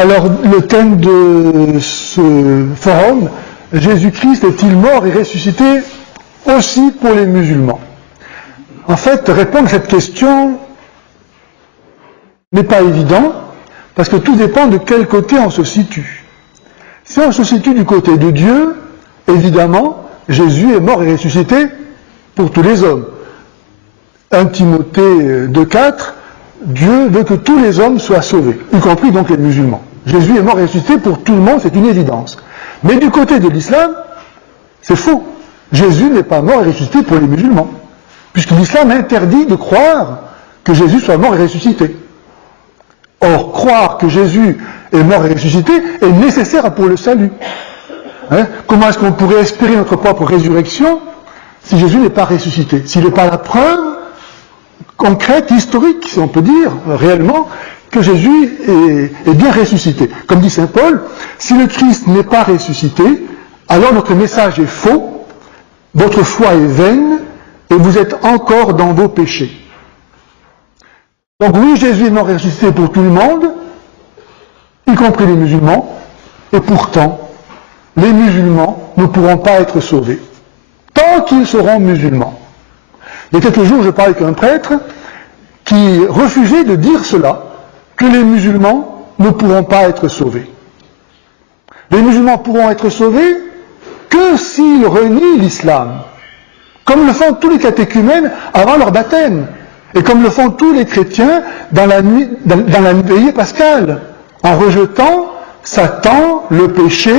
Alors, le thème de ce forum, Jésus-Christ est-il mort et ressuscité aussi pour les musulmans? En fait, répondre à cette question n'est pas évident, parce que tout dépend de quel côté on se situe. Si on se situe du côté de Dieu, évidemment, Jésus est mort et ressuscité pour tous les hommes. 1 Timothée 2,4, Dieu veut que tous les hommes soient sauvés, y compris donc les musulmans. Jésus est mort et ressuscité pour tout le monde, c'est une évidence. Mais du côté de l'islam, c'est faux. Jésus n'est pas mort et ressuscité pour les musulmans, puisque l'islam interdit de croire que Jésus soit mort et ressuscité. Or, croire que Jésus est mort et ressuscité est nécessaire pour le salut. Comment est-ce qu'on pourrait espérer notre propre résurrection si Jésus n'est pas ressuscité, s'il n'est pas la preuve concrète, historique, si on peut dire, réellement, que Jésus est bien ressuscité. Comme dit saint Paul, si le Christ n'est pas ressuscité, alors notre message est faux, votre foi est vaine, et vous êtes encore dans vos péchés. Donc oui, Jésus est mort et ressuscité pour tout le monde, y compris les musulmans, et pourtant, les musulmans ne pourront pas être sauvés, tant qu'ils seront musulmans. Il y a quelques jours, je parlais avec un prêtre qui refusait de dire cela, que les musulmans ne pourront pas être sauvés. Les musulmans pourront être sauvés que s'ils renient l'islam, comme le font tous les catéchumènes avant leur baptême, et comme le font tous les chrétiens dans la veillée pascale, en rejetant Satan, le péché,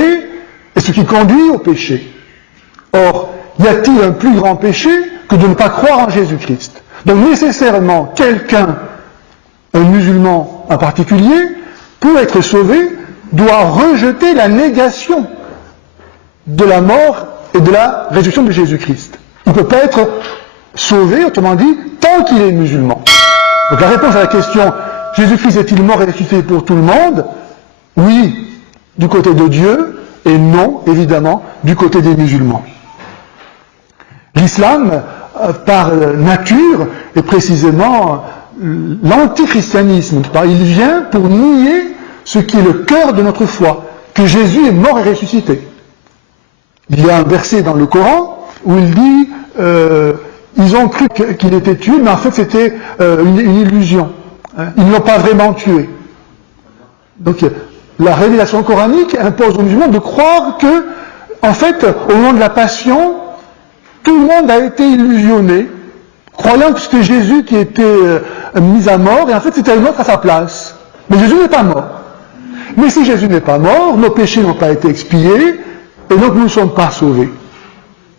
et ce qui conduit au péché. Or, y a-t-il un plus grand péché que de ne pas croire en Jésus-Christ? Donc nécessairement, quelqu'un, un musulman en particulier, pour être sauvé, doit rejeter la négation de la mort et de la résurrection de Jésus-Christ. Il ne peut pas être sauvé, autrement dit, tant qu'il est musulman. Donc la réponse à la question, Jésus-Christ est-il mort et ressuscité pour tout le monde? Oui, du côté de Dieu, et non, évidemment, du côté des musulmans. L'islam, par nature, est précisément l'antichristianisme. Il vient pour nier ce qui est le cœur de notre foi, que Jésus est mort et ressuscité. Il y a un verset dans le Coran où il dit ils ont cru qu'il était tué, mais en fait c'était une illusion. Ils ne l'ont pas vraiment tué. Donc la révélation coranique impose aux musulmans de croire que, en fait, au moment de la Passion, tout le monde a été illusionné, croyant que c'était Jésus qui était mis à mort, et en fait c'était un autre à sa place. Mais Jésus n'est pas mort. Mais si Jésus n'est pas mort, nos péchés n'ont pas été expiés, et donc nous ne sommes pas sauvés.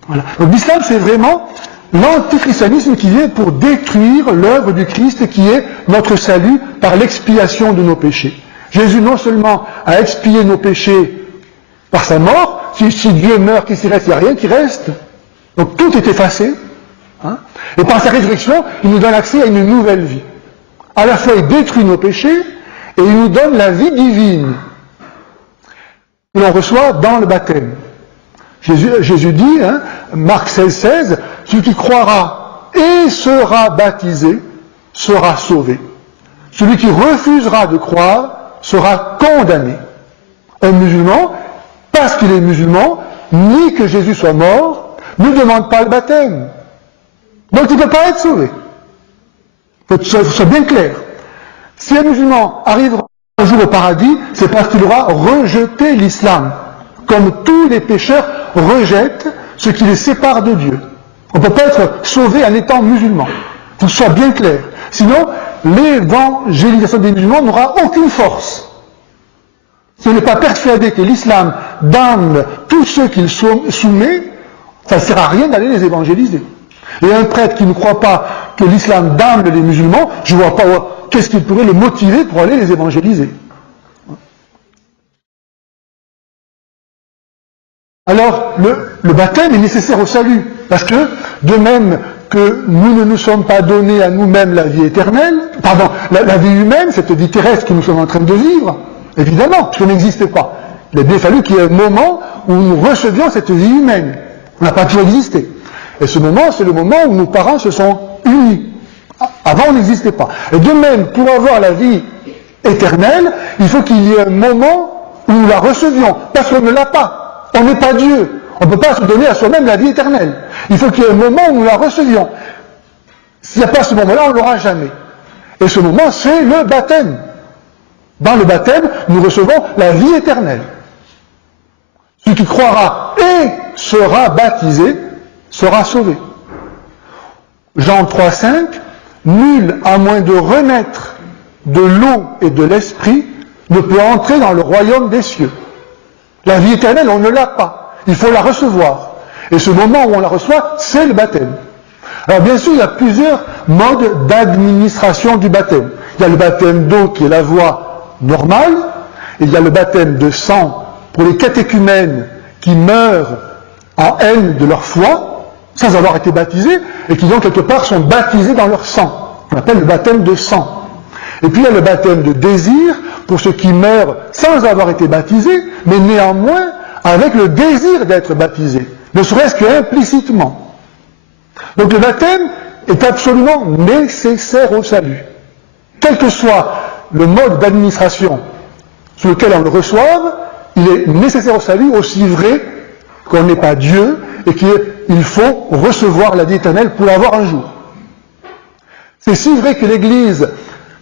Voilà. Donc l'islam, c'est vraiment l'antichristianisme qui vient pour détruire l'œuvre du Christ qui est notre salut par l'expiation de nos péchés. Jésus non seulement a expié nos péchés par sa mort, si Dieu meurt, qu'est-ce qui reste? Il n'y a rien qui reste. Donc tout est effacé. Et par sa résurrection, il nous donne accès à une nouvelle vie. À la fois, il détruit nos péchés et il nous donne la vie divine que l'on reçoit dans le baptême. Jésus dit, Marc 16, celui qui croira et sera baptisé sera sauvé. Celui qui refusera de croire sera condamné. Un musulman, parce qu'il est musulman, nie que Jésus soit mort, ne demande pas le baptême. Donc il ne peut pas être sauvé. Il faut que ce soit bien clair. Si un musulman arrivera un jour au paradis, c'est parce qu'il aura rejeté l'islam, comme tous les pécheurs rejettent ce qui les sépare de Dieu. On ne peut pas être sauvé en étant musulman. Il faut que ce soit bien clair. Sinon, l'évangélisation des musulmans n'aura aucune force. Si on n'est pas persuadé que l'islam damne tous ceux qu'il soumet, ça ne sert à rien d'aller les évangéliser. Et un prêtre qui ne croit pas que l'islam damne les musulmans, je ne vois pas qu'est-ce qui pourrait le motiver pour aller les évangéliser. Alors, le baptême est nécessaire au salut, parce que, de même que nous ne nous sommes pas donnés à nous-mêmes la vie éternelle, la vie humaine, cette vie terrestre que nous sommes en train de vivre, évidemment, parce qu'on n'existait pas. Il a bien fallu qu'il y ait un moment où nous recevions cette vie humaine. On n'a pas toujours existé. Et ce moment, c'est le moment où nos parents se sont unis. Avant, on n'existait pas. Et de même, pour avoir la vie éternelle, il faut qu'il y ait un moment où nous la recevions, parce qu'on ne l'a pas. On n'est pas Dieu. On ne peut pas se donner à soi-même la vie éternelle. Il faut qu'il y ait un moment où nous la recevions. S'il n'y a pas ce moment-là, on ne l'aura jamais. Et ce moment, c'est le baptême. Dans le baptême, nous recevons la vie éternelle. Celui qui croira et sera baptisé sera sauvé. Jean 3,5, nul, à moins de renaître de l'eau et de l'esprit, ne peut entrer dans le royaume des cieux. La vie éternelle, on ne l'a pas. Il faut la recevoir. Et ce moment où on la reçoit, c'est le baptême. Alors bien sûr, il y a plusieurs modes d'administration du baptême. Il y a le baptême d'eau qui est la voie normale, et il y a le baptême de sang pour les catéchumènes qui meurent en haine de leur foi, sans avoir été baptisés, et qui donc quelque part sont baptisés dans leur sang. On appelle le baptême de sang. Et puis il y a le baptême de désir pour ceux qui meurent sans avoir été baptisés, mais néanmoins avec le désir d'être baptisés, ne serait-ce qu'implicitement. Donc le baptême est absolument nécessaire au salut. Quel que soit le mode d'administration sur lequel on le reçoive, il est nécessaire au salut, aussi vrai qu'on n'est pas Dieu et qu'il faut recevoir la vie éternelle pour l'avoir un jour. C'est si vrai que l'Église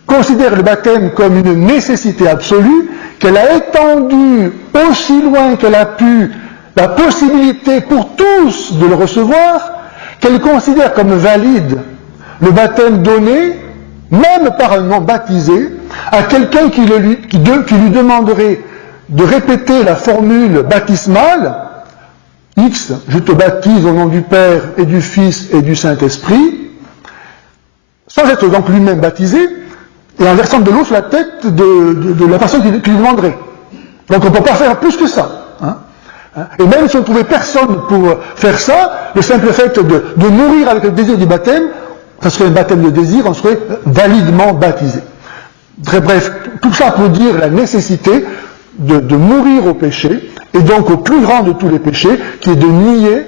considère le baptême comme une nécessité absolue qu'elle a étendu aussi loin qu'elle a pu la possibilité pour tous de le recevoir, qu'elle considère comme valide le baptême donné, même par un non baptisé, à quelqu'un qui lui demanderait de répéter la formule baptismale, X, je te baptise au nom du Père et du Fils et du Saint-Esprit, sans être donc lui-même baptisé, et en versant de l'eau sur la tête de la personne qui lui demanderait. Donc on ne peut pas faire plus que ça. Et même si on ne trouvait personne pour faire ça, le simple fait de mourir avec le désir du baptême, ça serait un baptême de désir, on serait validement baptisé. Très bref, tout ça pour dire la nécessité de mourir au péché, et donc au plus grand de tous les péchés, qui est de nier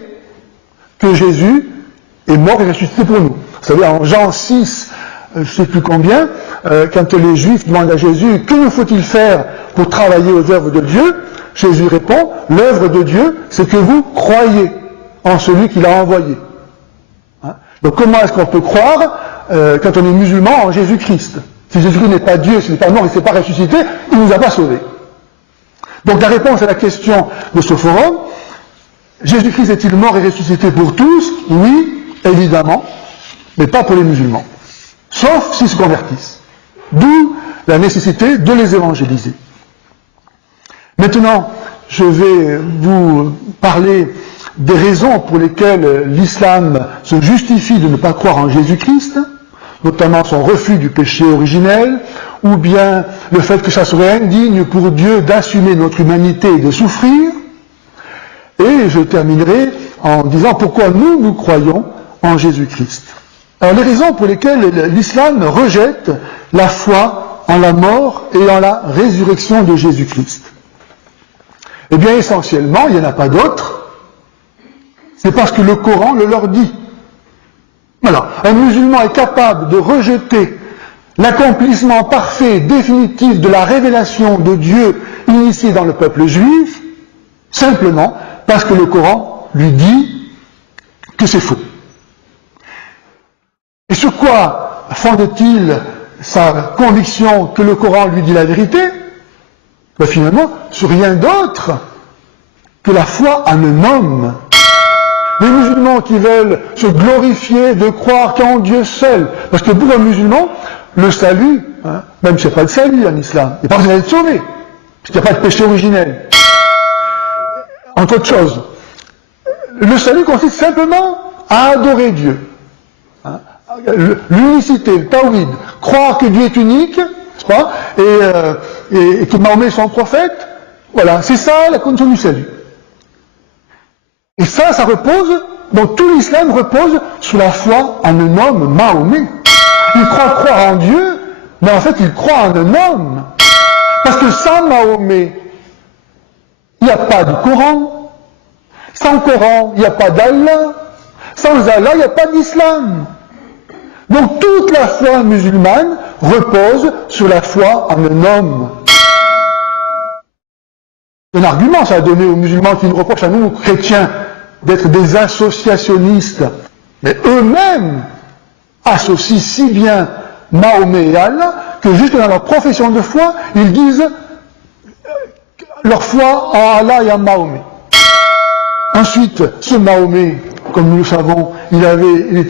que Jésus est mort et ressuscité pour nous. Vous savez, en Jean 6, je ne sais plus combien, quand les Juifs demandent à Jésus « Que nous faut-il faire pour travailler aux œuvres de Dieu ?» Jésus répond « L'œuvre de Dieu, c'est que vous croyez en celui qui l'a envoyé. » Donc comment est-ce qu'on peut croire, quand on est musulman, en Jésus-Christ? Si Jésus-Christ n'est pas Dieu, s'il n'est pas mort, il ne s'est pas ressuscité, il ne nous a pas sauvés. Donc la réponse à la question de ce forum, Jésus-Christ est-il mort et ressuscité pour tous? Oui, évidemment, mais pas pour les musulmans. Sauf s'ils se convertissent. D'où la nécessité de les évangéliser. Maintenant, je vais vous parler des raisons pour lesquelles l'islam se justifie de ne pas croire en Jésus-Christ, notamment son refus du péché originel, ou bien le fait que ça serait indigne pour Dieu d'assumer notre humanité et de souffrir. Et je terminerai en disant pourquoi nous croyons en Jésus-Christ. Alors les raisons pour lesquelles l'islam rejette la foi en la mort et en la résurrection de Jésus-Christ. Eh bien essentiellement, il n'y en a pas d'autres, c'est parce que le Coran le leur dit. Voilà, un musulman est capable de rejeter l'accomplissement parfait et définitif de la révélation de Dieu initiée dans le peuple juif, simplement parce que le Coran lui dit que c'est faux. Et sur quoi fonde-t-il sa conviction que le Coran lui dit la vérité? Ben finalement, sur rien d'autre que la foi en un homme. Les musulmans qui veulent se glorifier de croire qu'en Dieu seul, parce que pour un musulman, le salut, même si c'est pas le salut en islam, il n'y a pas besoin d'être sauvé, parce qu'il n'y a pas de péché originel. Entre autres choses, le salut consiste simplement à adorer Dieu. L'unicité, le tawhid, croire que Dieu est unique, n'est-ce pas, et que Mahomet est son prophète, voilà, c'est ça la condition du salut. Et ça repose, donc tout l'islam repose sur la foi en un homme, Mahomet. Il croit en Dieu, mais en fait il croit en un homme. Parce que sans Mahomet, il n'y a pas de Coran. Sans Coran, il n'y a pas d'Allah. Sans Allah, il n'y a pas d'islam. Donc toute la foi musulmane repose sur la foi en un homme. C'est un argument, ça a donné aux musulmans qui nous reprochent à nous, chrétiens, d'être des associationnistes. Mais eux-mêmes associent si bien Mahomet et Allah que jusque dans leur profession de foi, ils disent leur foi en Allah et en Mahomet. Ensuite, ce Mahomet, comme nous le savons, il avait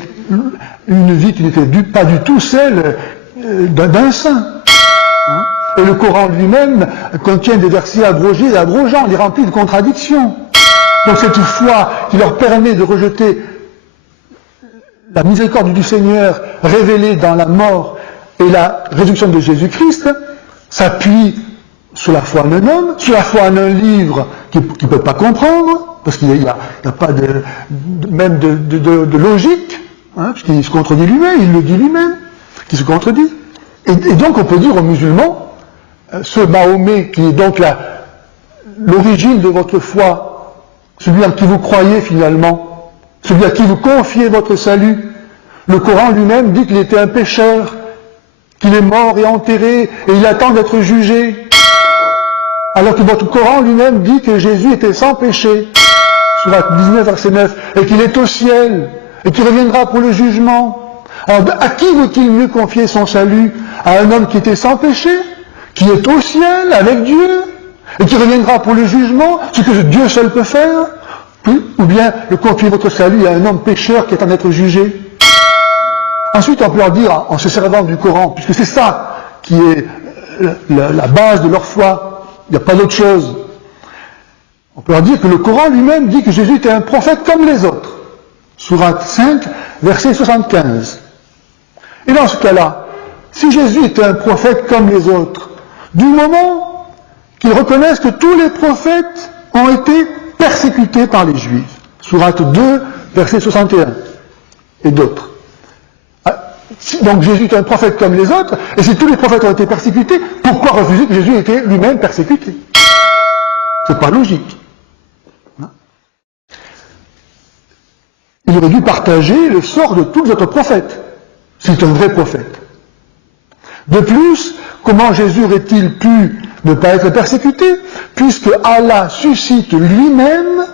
une vie qui n'était pas du tout celle d'un saint. Et le Coran lui-même contient des versets abrogés et abrogeants, il est rempli de contradictions. Donc cette foi qui leur permet de rejeter la miséricorde du Seigneur révélée dans la mort et la résurrection de Jésus-Christ s'appuie sur la foi en un homme, sur la foi en un livre qu'ils ne peuvent pas comprendre, parce qu'il n'y a pas même de logique, puisqu'il se contredit lui-même, il le dit lui-même, qu'il se contredit. Et donc on peut dire aux musulmans, ce Mahomet qui est donc l'origine de votre foi, celui en qui vous croyez finalement, celui à qui vous confiez votre salut, le Coran lui-même dit qu'il était un pécheur, qu'il est mort et enterré, et il attend d'être jugé. Alors que votre Coran lui-même dit que Jésus était sans péché, Sourate 19, verset 9, et qu'il est au ciel, et qu'il reviendra pour le jugement. Alors, à qui veut-il mieux confier son salut? À un homme qui était sans péché, qui est au ciel avec Dieu, et qui reviendra pour le jugement, ce que Dieu seul peut faire? Ou bien le confier votre salut à un homme pécheur qui attend d'être jugé? Ensuite, on peut leur dire, en se servant du Coran, puisque c'est ça qui est la base de leur foi, il n'y a pas d'autre chose. On peut leur dire que le Coran lui-même dit que Jésus était un prophète comme les autres. Sourate 5, verset 75. Et dans ce cas-là, si Jésus était un prophète comme les autres, du moment qu'ils reconnaissent que tous les prophètes ont été persécutés par les Juifs, Sourate 2, verset 61, et d'autres. Donc Jésus est un prophète comme les autres, et si tous les prophètes ont été persécutés, pourquoi refuser que Jésus était lui-même persécuté? C'est pas logique. Il aurait dû partager le sort de tous les autres prophètes. C'est un vrai prophète. De plus, comment Jésus aurait-il pu ne pas être persécuté, puisque Allah suscite lui-même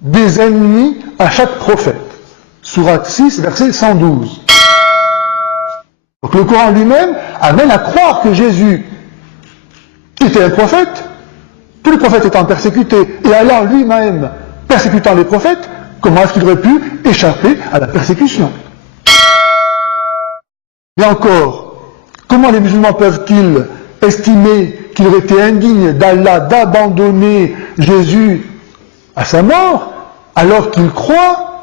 des ennemis à chaque prophète. Sourate 6, verset 112. Donc le Coran lui-même amène à croire que Jésus était un prophète, tous les prophètes étant persécutés, et Allah lui-même persécutant les prophètes, comment est-ce qu'il aurait pu échapper à la persécution? Et encore, comment les musulmans peuvent-ils estimer qu'il aurait été indigne d'Allah d'abandonner Jésus à sa mort, alors qu'ils croient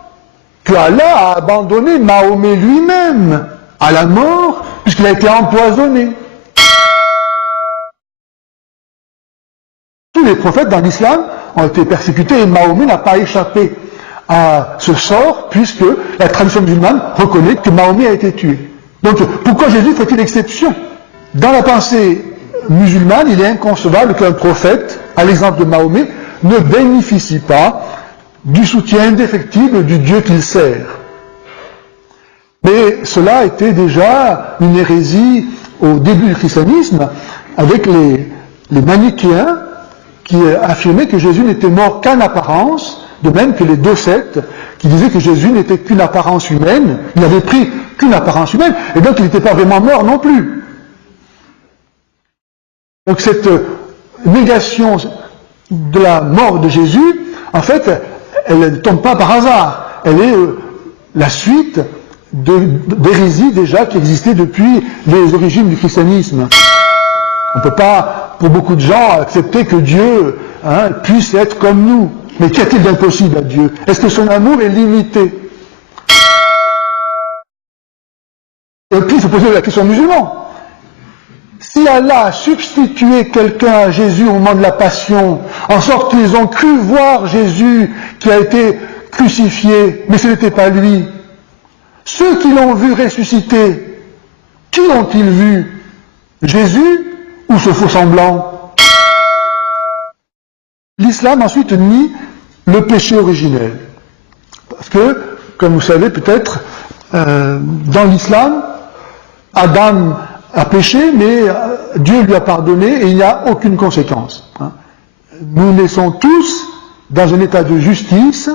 que Allah a abandonné Mahomet lui-même à la mort, puisqu'il a été empoisonné? Tous les prophètes dans l'islam ont été persécutés et Mahomet n'a pas échappé à ce sort, puisque la tradition musulmane reconnaît que Mahomet a été tué. Donc, pourquoi Jésus fait-il exception? Dans la pensée musulmane, il est inconcevable qu'un prophète, à l'exemple de Mahomet, ne bénéficie pas du soutien indéfectible du Dieu qu'il sert. Mais cela était déjà une hérésie au début du christianisme, avec les manichéens qui affirmaient que Jésus n'était mort qu'en apparence, de même que les deux sectes qui disaient que Jésus n'était qu'une apparence humaine, il n'avait pris qu'une apparence humaine, et donc il n'était pas vraiment mort non plus. Donc cette négation de la mort de Jésus, en fait, elle ne tombe pas par hasard, elle est la suite d'hérésies déjà qui existaient depuis les origines du christianisme. On ne peut pas, pour beaucoup de gens, accepter que Dieu puisse être comme nous. Mais qu'y a-t-il d'impossible à Dieu? Est-ce que son amour est limité? Et puis il faut poser la question musulmane. Si Allah a substitué quelqu'un à Jésus au moment de la Passion, en sorte qu'ils ont cru voir Jésus qui a été crucifié, mais ce n'était pas lui, ceux qui l'ont vu ressusciter, qui l'ont-ils vu? Jésus ou ce faux semblant? L'islam ensuite nie le péché originel. Parce que, comme vous savez peut-être, dans l'islam, Adam a péché, mais Dieu lui a pardonné et il n'y a aucune conséquence. Nous naissons tous dans un état de justice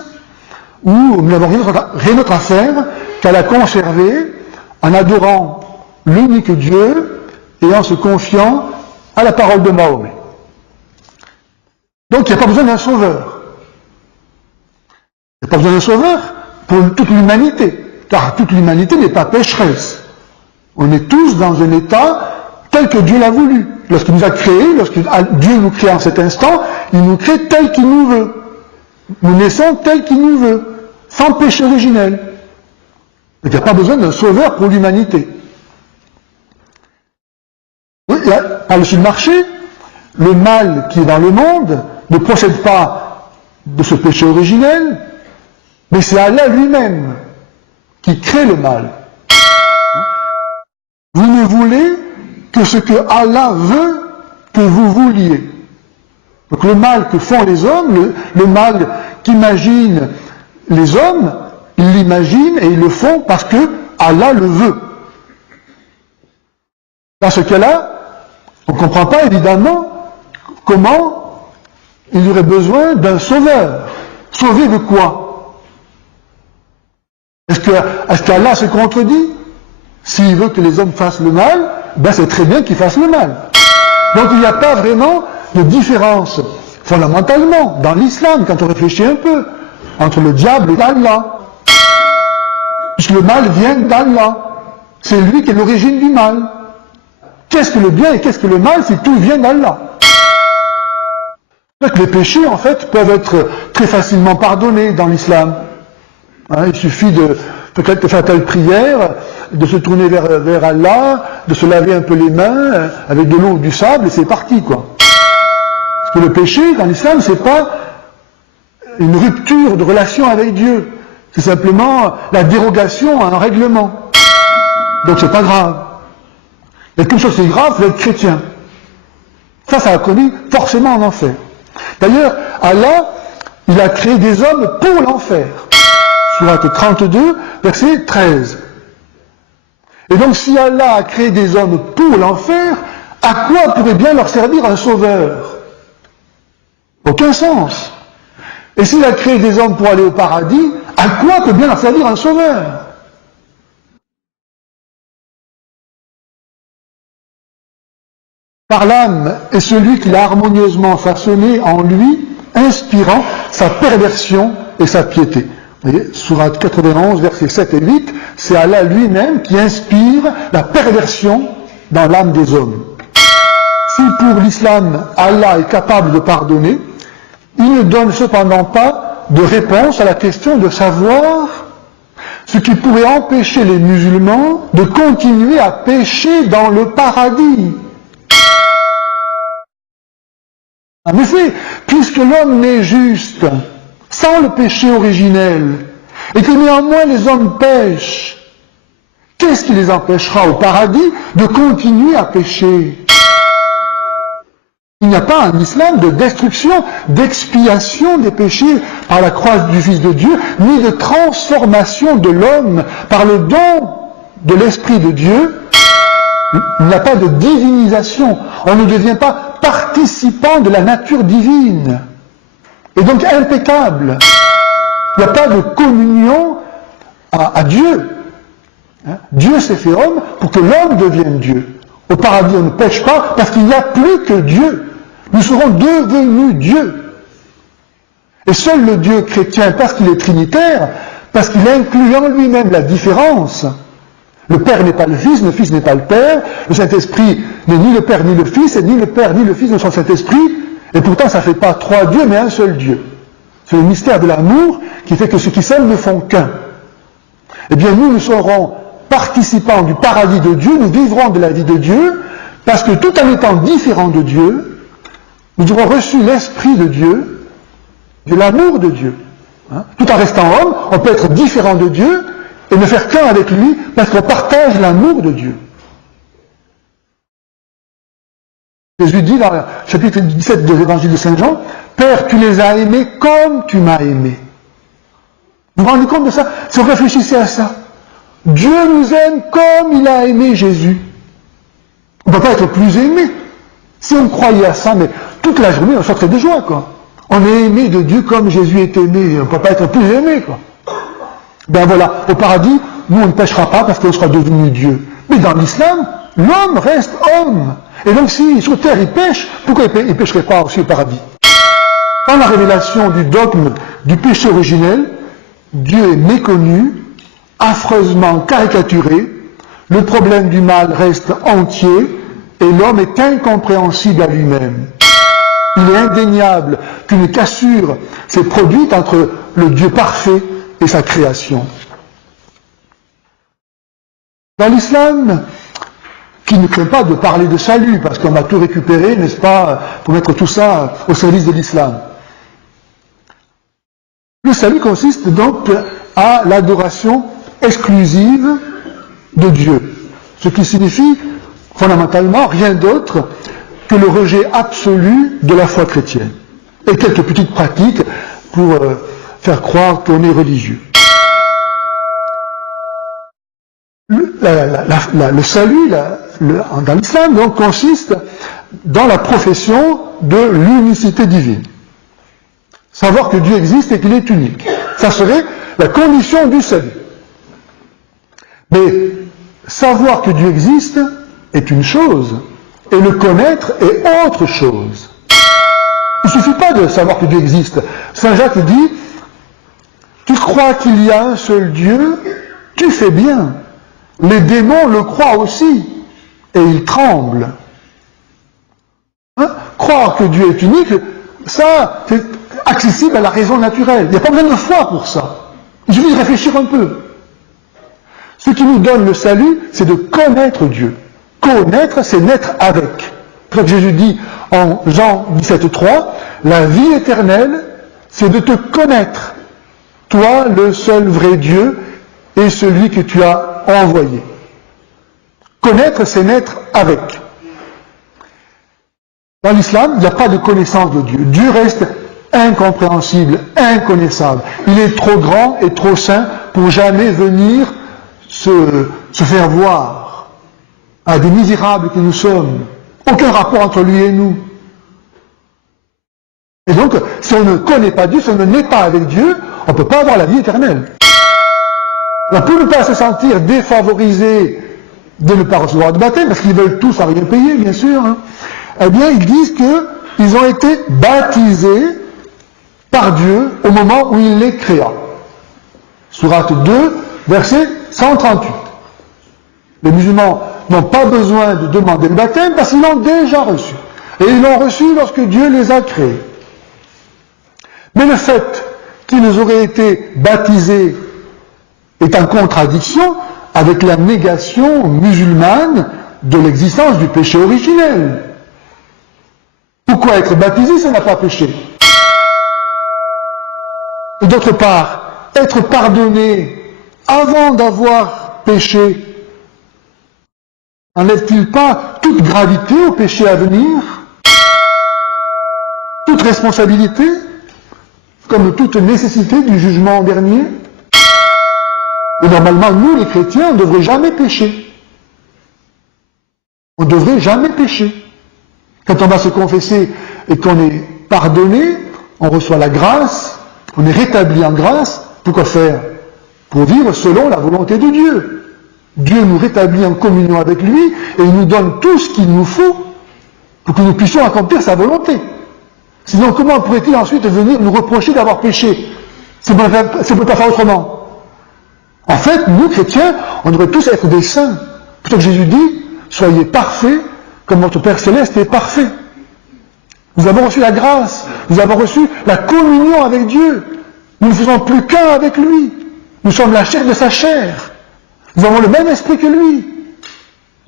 où nous n'avons rien d'autre à faire qu'à la conserver en adorant l'unique Dieu et en se confiant à la parole de Mahomet. Donc il n'y a pas besoin d'un sauveur. Il n'y a pas besoin d'un sauveur pour toute l'humanité, car toute l'humanité n'est pas pécheresse. On est tous dans un état tel que Dieu l'a voulu. Lorsqu'il nous a créés, lorsque Dieu nous crée en cet instant, il nous crée tel qu'il nous veut. Nous naissons tel qu'il nous veut, sans péché originel. Il n'y a pas besoin d'un sauveur pour l'humanité. Par-dessus le marché, le mal qui est dans le monde ne procède pas de ce péché originel, mais c'est Allah lui-même qui crée le mal. Vous ne voulez que ce que Allah veut que vous vouliez. Donc le mal que font les hommes, le mal qu'imaginent les hommes, ils l'imaginent et ils le font parce que Allah le veut. Dans ce cas-là, on ne comprend pas évidemment comment il y aurait besoin d'un sauveur. Sauver de quoi? Est-ce qu'Allah se contredit? S'il veut que les hommes fassent le mal, ben c'est très bien qu'ils fassent le mal. Donc il n'y a pas vraiment de différence, fondamentalement, dans l'islam, quand on réfléchit un peu, entre le diable et Allah. Puisque le mal vient d'Allah. C'est lui qui est l'origine du mal. Qu'est-ce que le bien et qu'est-ce que le mal si tout vient d'Allah? Les péchés, en fait, peuvent être très facilement pardonnés dans l'islam. Il suffit de faire telle prière, de se tourner vers Allah, de se laver un peu les mains avec de l'eau ou du sable, et c'est parti, quoi. Parce que le péché, dans l'islam, c'est pas une rupture de relation avec Dieu. C'est simplement la dérogation à un règlement. Donc c'est pas grave. Il y a qu'une chose qui est grave, c'est d'être chrétien. Ça a connu forcément en enfer. D'ailleurs, Allah, il a créé des hommes pour l'enfer. Sourate 32, verset 13. Et donc, si Allah a créé des hommes pour l'enfer, à quoi pourrait bien leur servir un sauveur? Aucun sens. Et s'il a créé des hommes pour aller au paradis, à quoi peut bien leur servir un sauveur? Par l'âme est celui qui l'a harmonieusement façonné en lui, inspirant sa perversion et sa piété. Vous voyez, sourate 91, versets 7 et 8, c'est Allah lui-même qui inspire la perversion dans l'âme des hommes. Si pour l'islam, Allah est capable de pardonner, il ne donne cependant pas de réponse à la question de savoir ce qui pourrait empêcher les musulmans de continuer à pécher dans le paradis. En effet, puisque l'homme n'est juste sans le péché originel, et que néanmoins les hommes pêchent, qu'est-ce qui les empêchera au paradis de continuer à pécher? Il n'y a pas un islam de destruction, d'expiation des péchés par la croix du Fils de Dieu, ni de transformation de l'homme par le don de l'Esprit de Dieu. Il n'y a pas de divinisation. On ne devient pas participant de la nature divine. Et donc impeccable. Il n'y a pas de communion à Dieu. Dieu s'est fait homme pour que l'homme devienne Dieu. Au paradis, on ne pêche pas parce qu'il n'y a plus que Dieu. Nous serons devenus Dieu. Et seul le Dieu chrétien, parce qu'il est trinitaire, parce qu'il inclut en lui-même la différence. Le Père n'est pas le Fils n'est pas le Père, le Saint-Esprit n'est ni le Père ni le Fils, et ni le Père ni le Fils ne sont le Saint-Esprit, et pourtant ça ne fait pas trois dieux, mais un seul Dieu. C'est le mystère de l'amour qui fait que ceux qui s'aiment ne font qu'un. Eh bien nous serons participants du paradis de Dieu, nous vivrons de la vie de Dieu, parce que tout en étant différents de Dieu, nous aurons reçu l'Esprit de Dieu, de l'amour de Dieu. Tout en restant homme, on peut être différent de Dieu, et ne faire qu'un avec lui, parce qu'on partage l'amour de Dieu. Jésus dit dans le chapitre 17 de l'évangile de Saint Jean, « Père, tu les as aimés comme tu m'as aimé. » Vous vous rendez compte de ça? Si vous réfléchissez à ça, Dieu nous aime comme il a aimé Jésus. On ne peut pas être plus aimé. Si on croyait à ça, mais toute la journée, on sortait de joie, quoi. On est aimé de Dieu comme Jésus est aimé. On ne peut pas être plus aimé, quoi. Ben voilà, au paradis, nous on ne pêchera pas parce qu'on sera devenu Dieu. Mais dans l'islam, l'homme reste homme. Et donc si sur terre il pêche, pourquoi il ne pêcherait pas aussi au paradis? Dans la révélation du dogme du péché originel, Dieu est méconnu, affreusement caricaturé, le problème du mal reste entier et l'homme est incompréhensible à lui-même. Il est indéniable qu'une cassure s'est produite entre le Dieu parfait et sa création. Dans l'islam, qui ne craint pas de parler de salut, parce qu'on va tout récupérer, n'est-ce pas, pour mettre tout ça au service de l'islam. Le salut consiste donc à l'adoration exclusive de Dieu, ce qui signifie fondamentalement rien d'autre que le rejet absolu de la foi chrétienne, et quelques petites pratiques pour faire croire qu'on est religieux. Le salut dans l'islam donc consiste dans la profession de l'unicité divine. Savoir que Dieu existe et qu'il est unique. Ça serait la condition du salut. Mais savoir que Dieu existe est une chose, et le connaître est autre chose. Il ne suffit pas de savoir que Dieu existe. Saint Jacques dit, tu crois qu'il y a un seul Dieu, tu fais bien. Les démons le croient aussi, et ils tremblent. Croire que Dieu est unique, ça, c'est accessible à la raison naturelle. Il n'y a pas besoin de foi pour ça. Il suffit de réfléchir un peu. Ce qui nous donne le salut, c'est de connaître Dieu. Connaître, c'est naître avec. C'est pour ça que Jésus dit en Jean 17,3, la vie éternelle, c'est de te connaître, toi le seul vrai Dieu et celui que tu as envoyé. Connaître, c'est naître avec. Dans l'islam, il n'y a pas de connaissance de Dieu. Dieu reste incompréhensible, inconnaissable. Il est trop grand et trop saint pour jamais venir se faire voir à des misérables que nous sommes. Aucun rapport entre lui et nous. Et donc, si on ne connaît pas Dieu, si on ne naît pas avec Dieu, on ne peut pas avoir la vie éternelle. On peut ne pas se sentir défavorisé de ne pas recevoir de baptême, parce qu'ils veulent tous à rien payer, bien sûr. Eh bien, ils disent qu'ils ont été baptisés par Dieu au moment où il les créa. Sourate 2, verset 138. Les musulmans n'ont pas besoin de demander le baptême parce qu'ils l'ont déjà reçu. Et ils l'ont reçu lorsque Dieu les a créés. Mais le fait qu'ils auraient été baptisés est en contradiction avec la négation musulmane de l'existence du péché originel. Pourquoi être baptisé si on n'a pas péché? Et d'autre part, être pardonné avant d'avoir péché n'enlève-t-il pas toute gravité au péché à venir? Toute responsabilité? Comme toute nécessité du jugement dernier? Et normalement, nous, les chrétiens, on ne devrait jamais pécher. On ne devrait jamais pécher. Quand on va se confesser et qu'on est pardonné, on reçoit la grâce, on est rétabli en grâce. Pourquoi faire? Pour vivre selon la volonté de Dieu. Dieu nous rétablit en communion avec lui et il nous donne tout ce qu'il nous faut pour que nous puissions accomplir sa volonté. Sinon, comment pourrait-il ensuite venir nous reprocher d'avoir péché? C'est pour ne pas faire autrement. En fait, nous, chrétiens, on devrait tous être des saints. C'est pour ça que Jésus dit, soyez parfaits comme votre Père Céleste est parfait. Nous avons reçu la grâce, nous avons reçu la communion avec Dieu. Nous ne faisons plus qu'un avec lui. Nous sommes la chair de sa chair. Nous avons le même esprit que lui.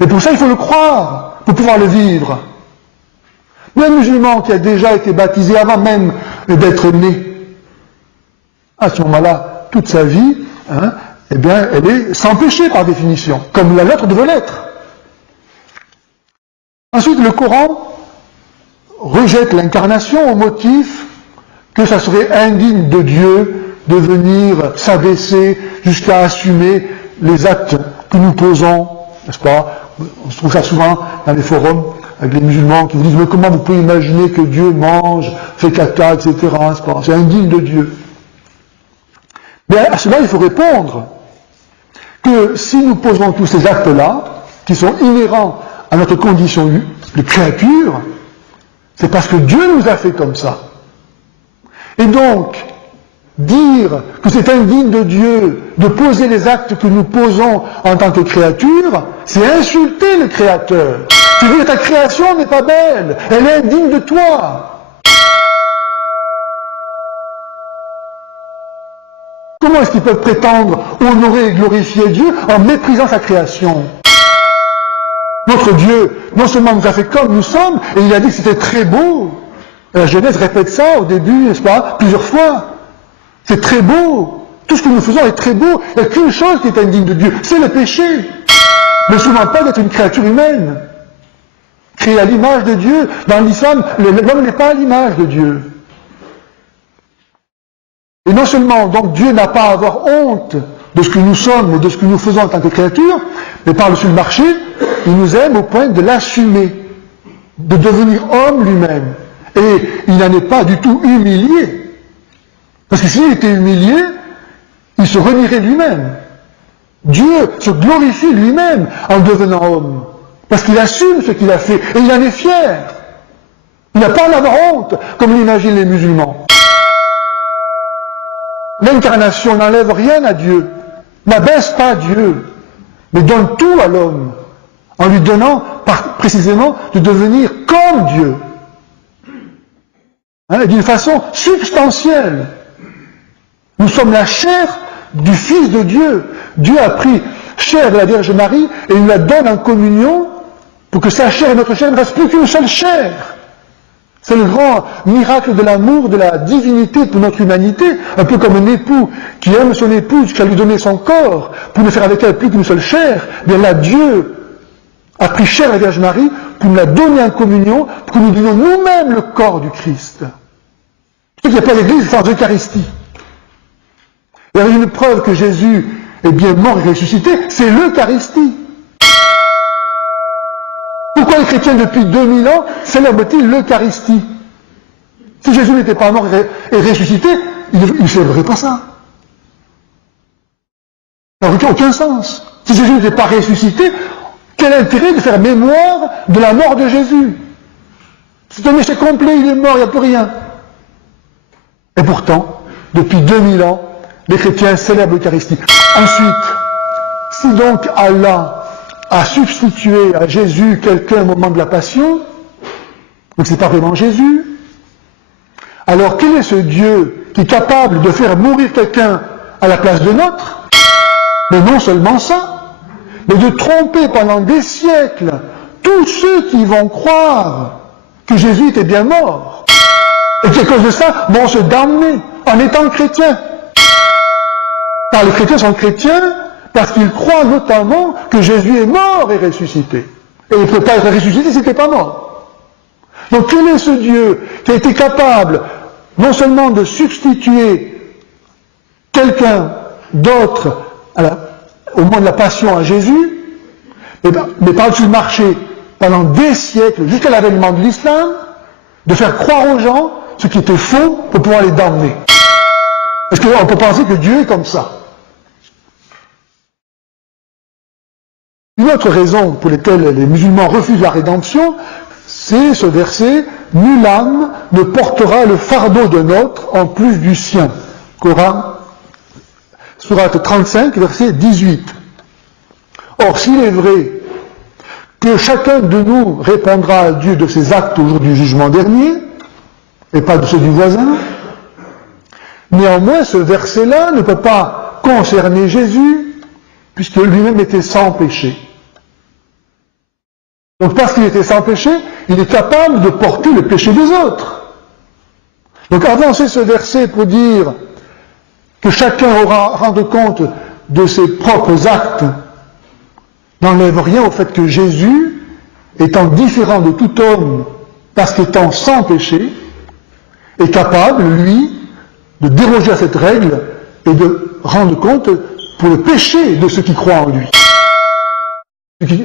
Et pour ça, il faut le croire, pour pouvoir le vivre. Mais un musulman qui a déjà été baptisé avant même d'être né, à ce moment-là, toute sa vie, eh bien, elle est sans péché par définition, comme la lettre devait l'être. Ensuite, le Coran rejette l'incarnation au motif que ça serait indigne de Dieu de venir s'abaisser jusqu'à assumer les actes que nous posons n'est-ce pas? On se trouve ça souvent dans les forums avec les musulmans qui vous disent, mais comment vous pouvez imaginer que Dieu mange, fait caca, etc. C'est indigne de Dieu. Mais à cela, il faut répondre que si nous posons tous ces actes-là, qui sont inhérents à notre condition de créature, c'est parce que Dieu nous a fait comme ça. Et donc, dire que c'est indigne de Dieu de poser les actes que nous posons en tant que créature, c'est insulter le Créateur. C'est dire que ta création n'est pas belle, elle est indigne de toi. Comment est-ce qu'ils peuvent prétendre honorer et glorifier Dieu en méprisant sa création? Notre Dieu, non seulement nous a fait comme nous sommes, et il a dit que c'était très beau. La Genèse répète ça au début, n'est-ce pas, plusieurs fois. C'est très beau. Tout ce que nous faisons est très beau. Il n'y a qu'une chose qui est indigne de Dieu, c'est le péché. Mais souvent pas d'être une créature humaine. Créée à l'image de Dieu. Dans l'islam, l'homme n'est pas à l'image de Dieu. Et non seulement, donc, Dieu n'a pas à avoir honte de ce que nous sommes et de ce que nous faisons en tant que créature, mais par-dessus le marché, il nous aime au point de l'assumer, de devenir homme lui-même. Et il n'en est pas du tout humilié. Parce que s'il était humilié, il se renierait lui-même. Dieu se glorifie lui-même en devenant homme. Parce qu'il assume ce qu'il a fait, et il en est fier. Il n'a pas à en avoir honte, comme l'imaginent les musulmans. L'incarnation n'enlève rien à Dieu, n'abaisse pas Dieu, mais donne tout à l'homme, en lui donnant précisément de devenir comme Dieu. D'une façon substantielle. Nous sommes la chair du Fils de Dieu. Dieu a pris chair de la Vierge Marie et il nous la donne en communion pour que sa chair et notre chair ne restent plus qu'une seule chair. C'est le grand miracle de l'amour, de la divinité pour notre humanité, un peu comme un époux qui aime son épouse, qui a lui donné son corps pour ne faire avec elle plus qu'une seule chair. Bien là, Dieu a pris chair de la Vierge Marie pour nous la donner en communion, pour que nous donnions nous-mêmes le corps du Christ. Il n'y a pas l'Église sans Eucharistie. Il y a une preuve que Jésus est bien mort et ressuscité, c'est l'Eucharistie. Pourquoi les chrétiens depuis 2000 ans célèbrent-ils l'Eucharistie? Si Jésus n'était pas mort et ressuscité, il ne célébrerait pas ça. Ça n'aurait aucun sens. Si Jésus n'était pas ressuscité, quel intérêt de faire mémoire de la mort de Jésus? C'est un échec complet, il est mort, il n'y a plus rien. Et pourtant, depuis 2000 ans, les chrétiens célèbrent l'Eucharistie. Ensuite, si donc Allah a substitué à Jésus quelqu'un au moment de la Passion, donc c'est pas vraiment Jésus, alors quel est ce Dieu qui est capable de faire mourir quelqu'un à la place de notre? Mais non seulement ça, mais de tromper pendant des siècles tous ceux qui vont croire que Jésus était bien mort, et qu'à cause de ça vont se damner en étant chrétiens. Car les chrétiens sont chrétiens parce qu'ils croient notamment que Jésus est mort et ressuscité. Et il ne peut pas être ressuscité s'il n'était pas mort. Donc quel est ce Dieu qui a été capable non seulement de substituer quelqu'un d'autre au moment de la Passion à Jésus, mais par-dessus le marché pendant des siècles, jusqu'à l'avènement de l'islam, de faire croire aux gens ce qui était faux pour pouvoir les damner. Est-ce qu'on peut penser que Dieu est comme ça? Une autre raison pour laquelle les musulmans refusent la rédemption, c'est ce verset « Nulle âme ne portera le fardeau d'un autre en plus du sien ». Coran, sourate 35, verset 18. Or, s'il est vrai que chacun de nous répondra à Dieu de ses actes au jour du jugement dernier, et pas de ceux du voisin, néanmoins, ce verset-là ne peut pas concerner Jésus, puisque lui-même était sans péché. Donc parce qu'il était sans péché, il est capable de porter le péché des autres. Donc avancer ce verset pour dire que chacun aura à rendre compte de ses propres actes n'enlève rien au fait que Jésus, étant différent de tout homme, parce qu'étant sans péché, est capable, lui, de déroger à cette règle et de rendre compte pour le péché de ceux qui croient en lui.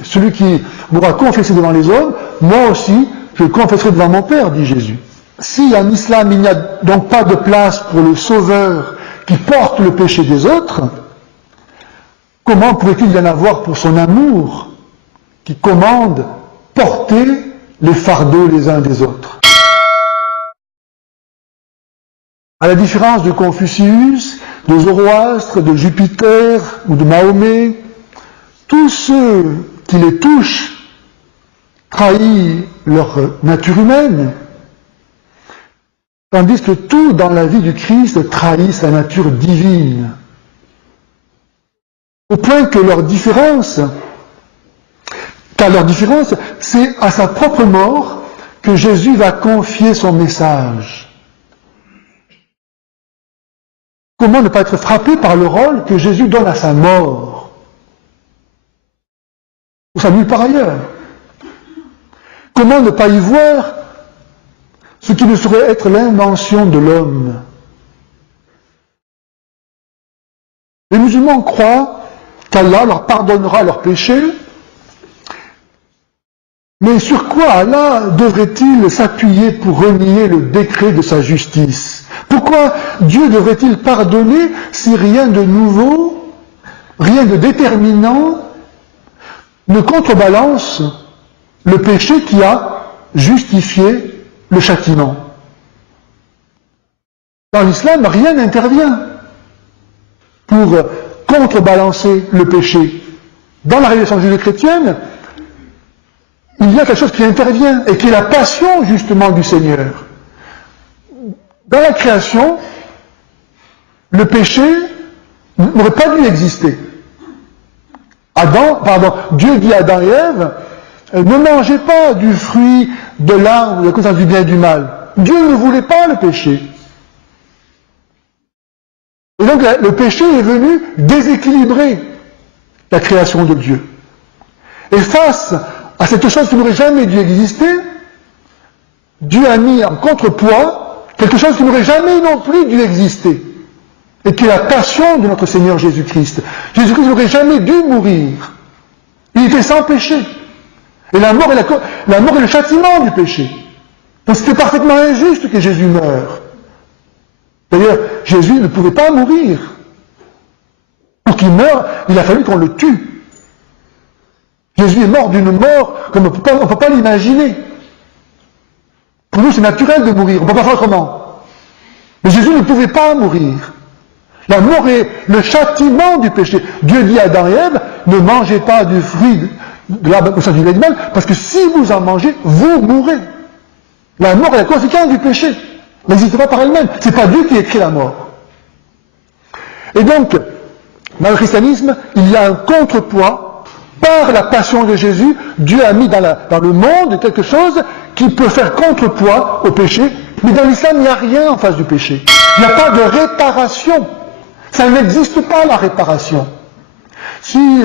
Celui qui m'aura confessé devant les hommes, moi aussi, je le confesserai devant mon Père, dit Jésus. Si en islam, il n'y a donc pas de place pour le Sauveur qui porte le péché des autres, comment pouvait-il y en avoir pour son amour qui commande porter les fardeaux les uns des autres? À la différence de Confucius, de Zoroastre, de Jupiter ou de Mahomet, tous ceux qui les touchent trahissent leur nature humaine, tandis que tout dans la vie du Christ trahit sa nature divine. Au point que leur différence, c'est à sa propre mort que Jésus va confier son message. Comment ne pas être frappé par le rôle que Jésus donne à sa mort? Ou ça nulle part ailleurs. Comment ne pas y voir ce qui ne saurait être l'invention de l'homme? Les musulmans croient qu'Allah leur pardonnera leurs péchés, mais sur quoi Allah devrait-il s'appuyer pour renier le décret de sa justice? Pourquoi Dieu devrait-il pardonner si rien de nouveau, rien de déterminant ne contrebalance le péché qui a justifié le châtiment? Dans l'islam, rien n'intervient pour contrebalancer le péché. Dans la révélation judéo-chrétienne, il y a quelque chose qui intervient et qui est la passion justement du Seigneur. Dans la création, le péché n'aurait pas dû exister. Dieu dit à Adam et Ève, ne mangez pas du fruit de l'arbre de la connaissance du bien et du mal. Dieu ne voulait pas le péché. Et donc le péché est venu déséquilibrer la création de Dieu. Et face à cette chose qui n'aurait jamais dû exister, Dieu a mis en contrepoids quelque chose qui n'aurait jamais non plus dû exister, et qui est la passion de notre Seigneur Jésus-Christ. Jésus-Christ n'aurait jamais dû mourir. Il était sans péché. Et la mort est le châtiment du péché. Donc c'était parfaitement injuste que Jésus meure. D'ailleurs, Jésus ne pouvait pas mourir. Pour qu'il meure, il a fallu qu'on le tue. Jésus est mort d'une mort comme on ne peut pas l'imaginer. Pour nous, c'est naturel de mourir, on ne peut pas faire autrement. Mais Jésus ne pouvait pas mourir. La mort est le châtiment du péché. Dieu dit à Adam et Ève, ne mangez pas du fruit de l'arbre de la connaissance du bien et du mal, parce que si vous en mangez, vous mourrez. La mort est la conséquence du péché. Elle n'existe pas par elle-même. Ce n'est pas Dieu qui écrit la mort. Et donc, dans le christianisme, il y a un contrepoids. Par la passion de Jésus, Dieu a mis dans le monde quelque chose qui peut faire contrepoids au péché. Mais dans l'islam, il n'y a rien en face du péché. Il n'y a pas de réparation. Ça n'existe pas, la réparation. Si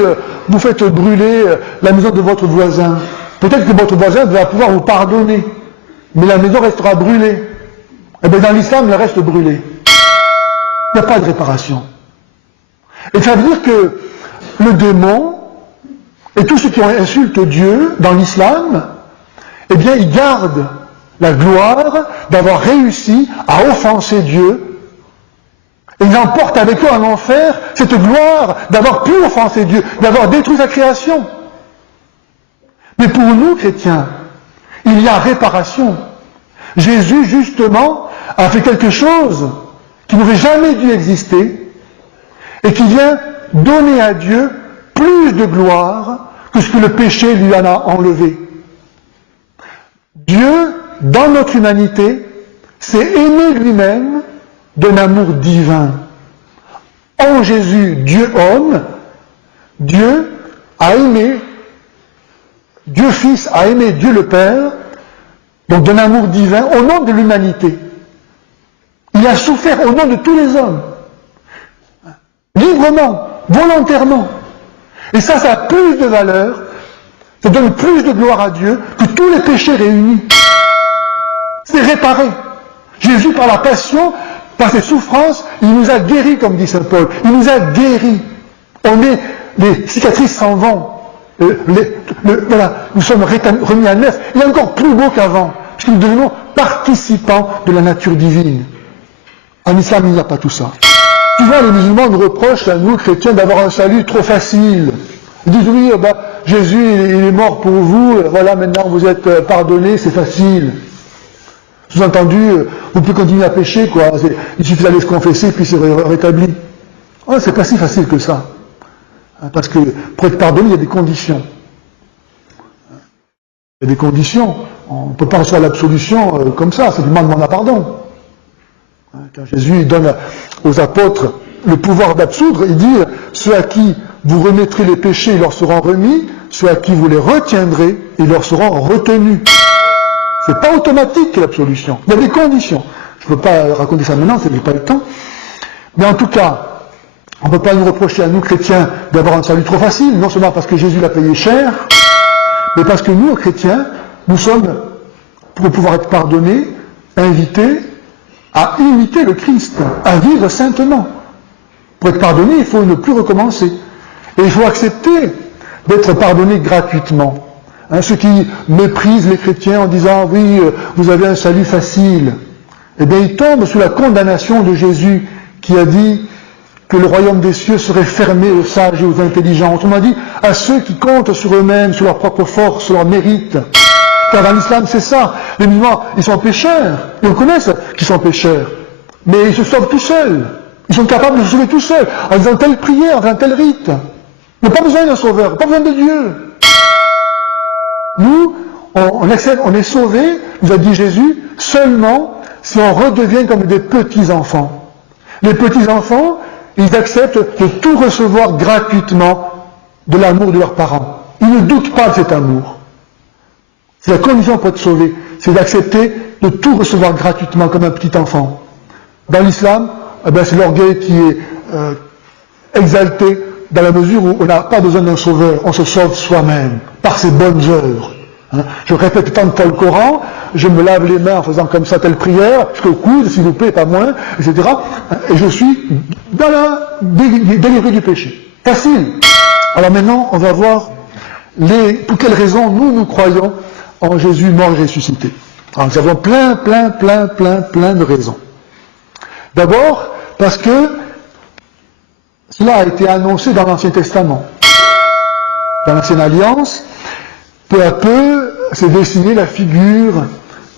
vous faites brûler la maison de votre voisin, peut-être que votre voisin va pouvoir vous pardonner, mais la maison restera brûlée. Eh bien, dans l'islam, elle reste brûlée. Il n'y a pas de réparation. Et ça veut dire que le démon et tous ceux qui insultent Dieu dans l'islam, eh bien, ils gardent la gloire d'avoir réussi à offenser Dieu. Et ils emportent avec eux en enfer cette gloire d'avoir pu offenser Dieu, d'avoir détruit sa création. Mais pour nous, chrétiens, il y a réparation. Jésus, justement, a fait quelque chose qui n'aurait jamais dû exister et qui vient donner à Dieu plus de gloire que ce que le péché lui en a enlevé. Dieu, dans notre humanité, s'est aimé lui-même d'un amour divin. En Jésus, Dieu homme, Dieu a aimé, Dieu Fils a aimé Dieu le Père, donc d'un amour divin au nom de l'humanité. Il a souffert au nom de tous les hommes, librement, volontairement. Et ça a plus de valeur, ça donne plus de gloire à Dieu que tous les péchés réunis. C'est réparé. Jésus, par la passion, par ses souffrances, il nous a guéris, comme dit saint Paul. Il nous a guéris. Les cicatrices s'en vont. Voilà, nous sommes remis à neuf. Il est encore plus beau qu'avant, puisque nous devenons participants de la nature divine. En islam, il n'y a pas tout ça. Souvent, les musulmans nous reprochent à nous, chrétiens, d'avoir un salut trop facile. Ils disent, oui, Jésus, il est mort pour vous, voilà, maintenant vous êtes pardonnés, c'est facile. Sous-entendu, vous pouvez continuer à pécher, quoi. Il suffit d'aller se confesser, puis c'est rétabli. Oh, c'est pas si facile que ça. Parce que pour être pardonné, il y a des conditions. Il y a des conditions. On ne peut pas recevoir l'absolution comme ça, c'est du demande pardon. Quand Jésus donne aux apôtres le pouvoir d'absoudre, il dit, ceux à qui vous remettrez les péchés, ils leur seront remis, ceux à qui vous les retiendrez, ils leur seront retenus. C'est pas automatique l'absolution. Il y a des conditions. Je ne peux pas raconter ça maintenant, je n'ai pas le temps. Mais en tout cas, on ne peut pas nous reprocher à nous chrétiens d'avoir un salut trop facile, non seulement parce que Jésus l'a payé cher, mais parce que nous, chrétiens, nous sommes, pour pouvoir être pardonnés, invités à imiter le Christ, à vivre saintement. Pour être pardonné, il faut ne plus recommencer. Et il faut accepter d'être pardonné gratuitement. Ceux qui méprisent les chrétiens en disant « oui, vous avez un salut facile », eh bien ils tombent sous la condamnation de Jésus qui a dit que le royaume des cieux serait fermé aux sages et aux intelligents. Autrement dit, à ceux qui comptent sur eux-mêmes, sur leur propre force, sur leur mérite. Car dans l'islam, c'est ça. Les musulmans, ils sont pécheurs. Ils reconnaissent qu'ils sont pécheurs. Mais ils se sauvent tout seuls. Ils sont capables de se sauver tout seuls, en faisant telle prière, en faisant tel rite. Ils n'ont pas besoin d'un sauveur, pas besoin de Dieu. Nous, on est sauvés, nous a dit Jésus, seulement si on redevient comme des petits-enfants. Les petits-enfants, ils acceptent de tout recevoir gratuitement de l'amour de leurs parents. Ils ne doutent pas de cet amour. C'est la condition pour être sauvé, c'est d'accepter de tout recevoir gratuitement comme un petit enfant. Dans l'islam, c'est l'orgueil qui est exalté dans la mesure où on n'a pas besoin d'un sauveur, on se sauve soi-même, par ses bonnes œuvres. Je répète tant de fois le Coran, je me lave les mains en faisant comme ça telle prière, jusqu'au coude, s'il vous plaît, pas moins, etc. Et je suis délivré du péché. Facile. Alors maintenant, on va voir pour quelles raisons nous croyons en Jésus mort et ressuscité. Alors nous avons plein de raisons. D'abord, parce que cela a été annoncé dans l'Ancien Testament. Dans l'Ancienne Alliance, peu à peu, s'est dessinée la figure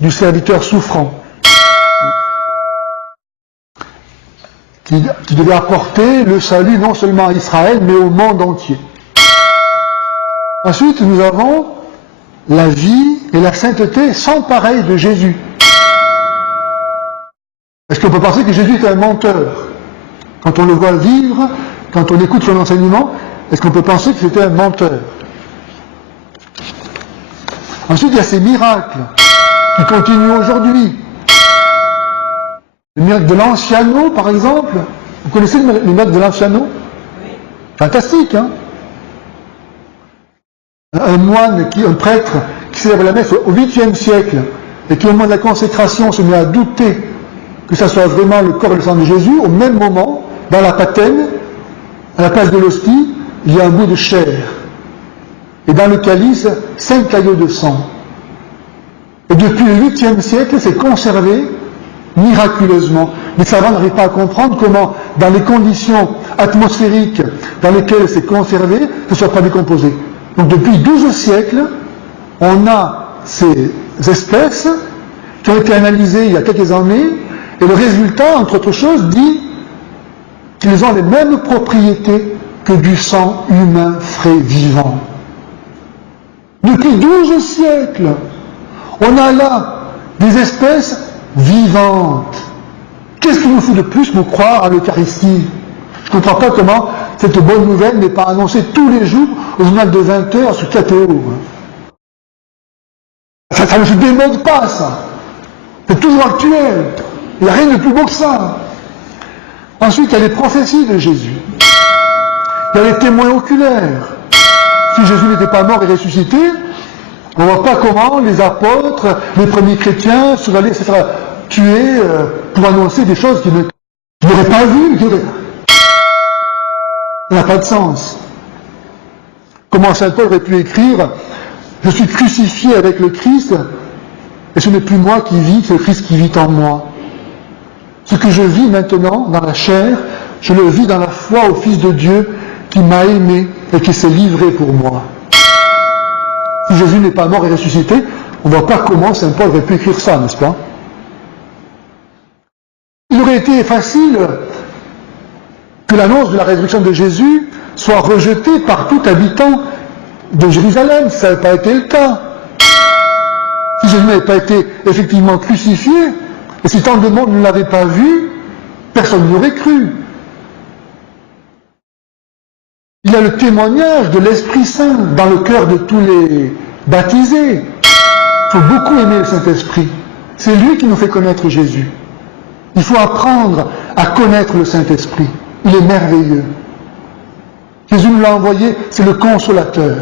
du serviteur souffrant, qui devait apporter le salut non seulement à Israël, mais au monde entier. Ensuite, nous avons la vie et la sainteté sans pareil de Jésus. Est-ce qu'on peut penser que Jésus est un menteur? Quand on le voit vivre, quand on écoute son enseignement, est-ce qu'on peut penser que c'était un menteur? Ensuite, il y a ces miracles qui continuent aujourd'hui. Le miracle de l'Anciano, par exemple. Vous connaissez le miracle de l'Anciano? Fantastique, hein? Un prêtre qui célèbre la messe au 8e siècle et qui au moment de la consécration se met à douter que ça soit vraiment le corps et le sang de Jésus, au même moment, dans la patène, à la place de l'hostie, il y a un bout de chair. Et dans le calice, 5 caillots de sang. Et depuis le 8e siècle, c'est conservé miraculeusement. Les savants n'arrivent pas à comprendre comment, dans les conditions atmosphériques dans lesquelles c'est conservé, ce ne soit pas décomposé. Donc depuis 12 siècles, on a ces espèces qui ont été analysées il y a quelques années, et le résultat, entre autres choses, dit qu'ils ont les mêmes propriétés que du sang humain frais vivant. Depuis 12 siècles, on a là des espèces vivantes. Qu'est-ce qu'il nous faut de plus nous croire à l'Eucharistie? Je ne comprends pas comment cette bonne nouvelle n'est pas annoncée tous les jours au journal de 20h sur KTO. Ça ne se démode pas, ça. C'est toujours actuel. Il n'y a rien de plus beau que ça. Ensuite, il y a les prophéties de Jésus. Il y a les témoins oculaires. Si Jésus n'était pas mort et ressuscité, on ne voit pas comment les apôtres, les premiers chrétiens seraient allés se faire tuer pour annoncer des choses qu'ils n'auraient pas vues. Ça n'a pas de sens. Comment saint Paul aurait pu écrire « Je suis crucifié avec le Christ, et ce n'est plus moi qui vis, c'est le Christ qui vit en moi. Ce que je vis maintenant dans la chair, je le vis dans la foi au Fils de Dieu qui m'a aimé et qui s'est livré pour moi. » Si Jésus n'est pas mort et ressuscité, on ne voit pas comment saint Paul aurait pu écrire ça, n'est-ce pas? Il aurait été facile que l'annonce de la résurrection de Jésus soit rejetée par tout habitant de Jérusalem, si ça n'avait pas été le cas. Si Jésus n'avait pas été effectivement crucifié, et si tant de monde ne l'avait pas vu, personne n'aurait cru. Il y a le témoignage de l'Esprit Saint dans le cœur de tous les baptisés. Il faut beaucoup aimer le Saint-Esprit. C'est lui qui nous fait connaître Jésus. Il faut apprendre à connaître le Saint-Esprit. Il est merveilleux. Jésus nous l'a envoyé, c'est le consolateur.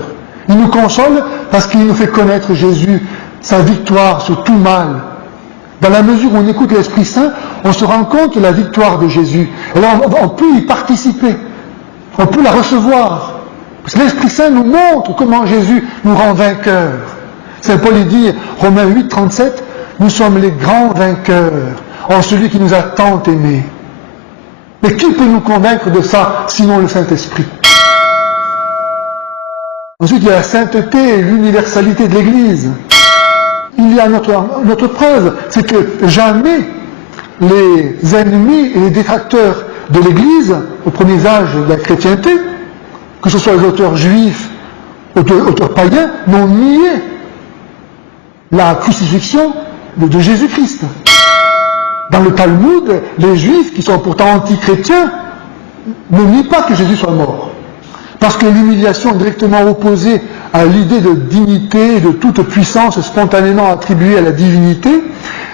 Il nous console parce qu'il nous fait connaître Jésus, sa victoire sur tout mal. Dans la mesure où on écoute l'Esprit Saint, on se rend compte de la victoire de Jésus. Et là, on peut y participer. On peut la recevoir. Parce que l'Esprit Saint nous montre comment Jésus nous rend vainqueurs. Saint Paul dit, Romains 8, 37, nous sommes les grands vainqueurs en celui qui nous a tant aimés. Mais qui peut nous convaincre de ça, sinon le Saint-Esprit? Ensuite, il y a la sainteté et l'universalité de l'Église. Il y a notre preuve, c'est que jamais les ennemis et les détracteurs de l'Église, aux premiers âges de la chrétienté, que ce soit les auteurs juifs, auteurs païens, n'ont nié la crucifixion de Jésus-Christ. Dans le Talmud, les juifs, qui sont pourtant anti-chrétiens, ne nient pas que Jésus soit mort. Parce que l'humiliation est directement opposée à l'idée de dignité et de toute puissance spontanément attribuée à la divinité,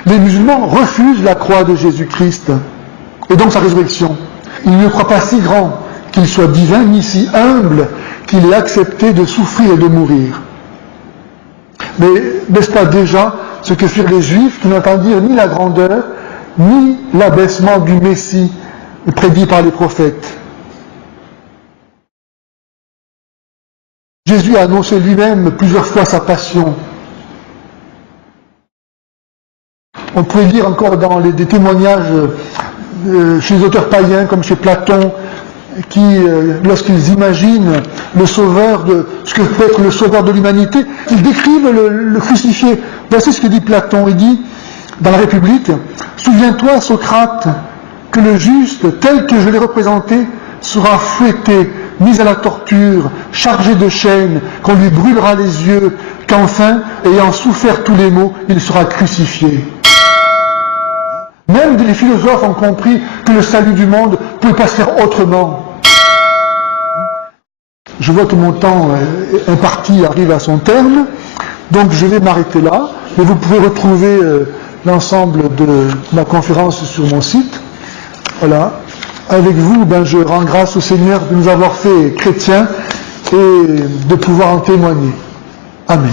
les musulmans refusent la croix de Jésus-Christ et donc sa résurrection. Ils ne croient pas si grand qu'il soit divin, ni si humble qu'il ait accepté de souffrir et de mourir. Mais n'est-ce pas déjà ce que firent les Juifs qui n'entendirent ni la grandeur, ni l'abaissement du Messie prédit par les prophètes? Jésus a annoncé lui-même plusieurs fois sa passion. On pourrait lire encore dans des témoignages chez les auteurs païens, comme chez Platon, qui, lorsqu'ils imaginent le sauveur ce que peut être le sauveur de l'humanité, ils décrivent le crucifié. Voici ce que dit Platon. Il dit, dans la République, « Souviens-toi, Socrate, que le juste, tel que je l'ai représenté, sera fouetté, mis à la torture, chargé de chaînes, qu'on lui brûlera les yeux, qu'enfin, ayant souffert tous les maux, il sera crucifié. » Même les philosophes ont compris que le salut du monde ne pouvait pas se faire autrement. Je vois que mon temps imparti arrive à son terme, donc je vais m'arrêter là, mais vous pouvez retrouver l'ensemble de ma conférence sur mon site. Voilà. Avec vous, je rends grâce au Seigneur de nous avoir fait chrétiens et de pouvoir en témoigner. Amen.